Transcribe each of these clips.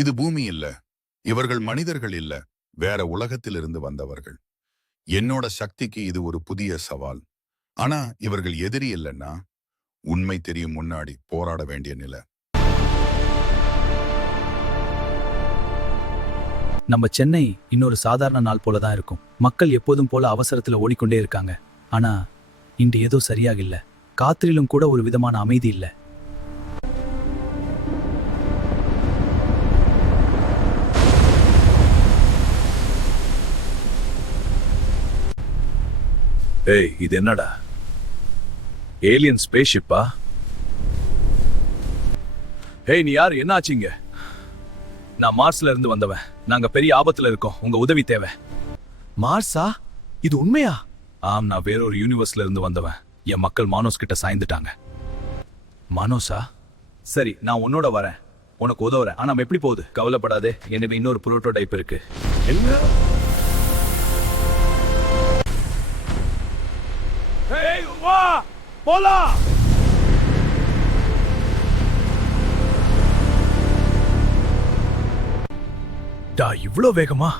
இது பூமி இல்ல. இவர்கள் மனிதர்கள் இல்ல. வேற உலகத்திலிருந்து வந்தவர்கள். என்னோட சக்திக்கு இது ஒரு புதிய சவால். ஆனா இவர்கள் எதிரி இல்லைன்னா உண்மை தெரியும் முன்னாடி போராட வேண்டிய நிலை. நம்ம சென்னை இன்னொரு சாதாரண நாள் போல தான் இருக்கும். மக்கள் எப்போதும் போல அவசரத்துல ஓடிக்கொண்டே இருக்காங்க. ஆனா இன்று ஏதோ சரியாக இல்ல. காற்றிலும் கூட ஒரு விதமான அமைதி இல்ல. ஏய், இது என்னடா? ஏலியன் ஸ்பேஸ்ஷிப்பா? ஏய், நீ யாரு? என்ன ஆச்சுங்க? நான் மார்ஸ்ல இருந்து வந்தவன். நாங்க பெரிய ஆபத்துல இருக்கோம். உங்க உதவி தேவை. மார்ஸா? இது உண்மையா? ஆம், நான் வேறொரு யூனிவர்ஸ்ல இருந்து வந்தவன். என் மக்கள் மானோஸ் கிட்ட சாய்ந்துட்டாங்க. மானோஸா? சரி, நான் உன்னோட வரேன். உனக்கு உதவுறேன். ஆனா நம்ம எப்படி போகுது? கவலைப்படாதே. எனவே இன்னொரு புரோட்டோடைப் இருக்கு. என்ன? ஏய், வா போலாம். டா, இவ்ளோ வேகமா?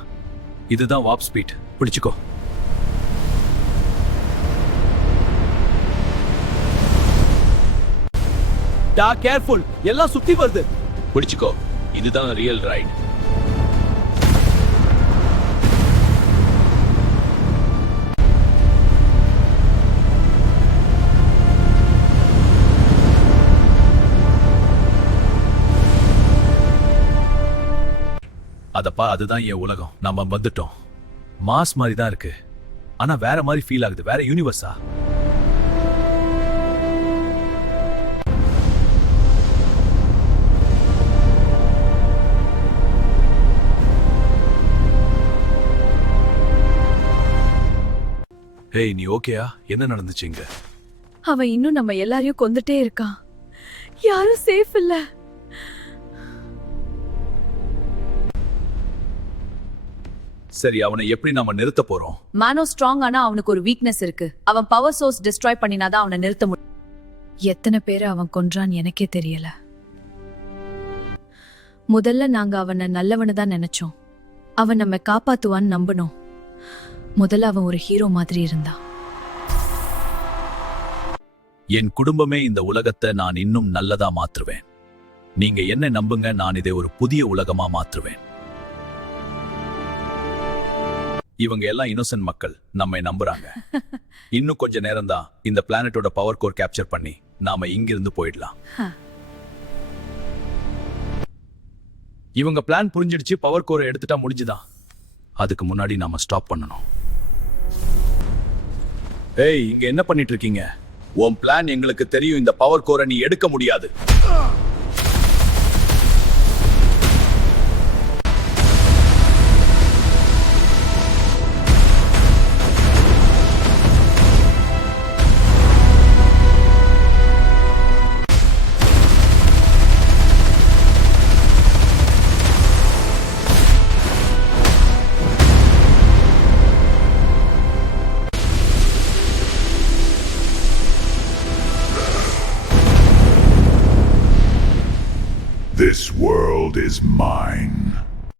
இதுதான் வார்ப் ஸ்பீட். பிடிச்சுக்கோ. டா, கேர்ஃபுல். எல்லாம் சுத்தி வருது. பிடிச்சுக்கோ. இதுதான் ரியல் ரைட். அதப்பா, அதுதான் என் உலகம். நாம வந்துட்டோம். மாஸ் மாதிரி தான் இருக்கு. ஆனா வேற மாதிரி ஃபீல் ஆகுது. வேற யூனிவர்ஸா? ஏய், நீ ஓகேயா? என்ன நடந்துச்சுங்க? அவன் இன்னும் நம்ம எல்லாரையும் கொந்துட்டே இருக்கான். யாரும் சேஃப் இல்ல. சரி, அவனை எப்படி நாம நிறுத்த போறோம்? மானோ ஸ்ட்ராங், ஆனா அவனுக்கு ஒரு வீக்னஸ் இருக்கு. அவன் பவர் சோர்ஸ் டிஸ்ட்ராய் பண்ணினாதான் அவனை நிறுத்த முடியும். எத்தனை பேரை அவன் கொன்றான் எனக்கே தெரியல. முதல்ல நாங்க அவனை நல்லவனு தான் நினைச்சோம். அவன் நம்ம காப்பாத்துவான்னு நம்பணும். முதல்ல அவன் ஒரு ஹீரோ மாதிரி இருந்தான். என் குடும்பமே இந்த உலகத்தை நான் இன்னும் நல்லதா மாற்றுவேன். நீங்க என்ன நம்புங்க, நான் இதை ஒரு புதிய உலகமா மாற்றுவேன். இவங்க எல்லாம் இன்னோசன்ட் மக்கள். நம்மை நம்புறாங்க. இன்னும் கொஞ்ச நேரம் தான். இந்த பிளானட்டோட பவர் கோர் கேப்சர் பண்ணி நாம இங்கிருந்து போயிடலாம். இவங்க பிளான் புரிஞ்சிடுச்சு. பவர் கோரை எடுத்துட்டா முடிஞ்சுதான். அதுக்கு முன்னாடி நாம ஸ்டாப் பண்ணணும். ஏய், இங்க என்ன பண்ணிட்டு இருக்கீங்க? உன் பிளான் எங்களுக்கு தெரியும். இந்த பவர் கோரை நீ எடுக்க முடியாது. This world is mine.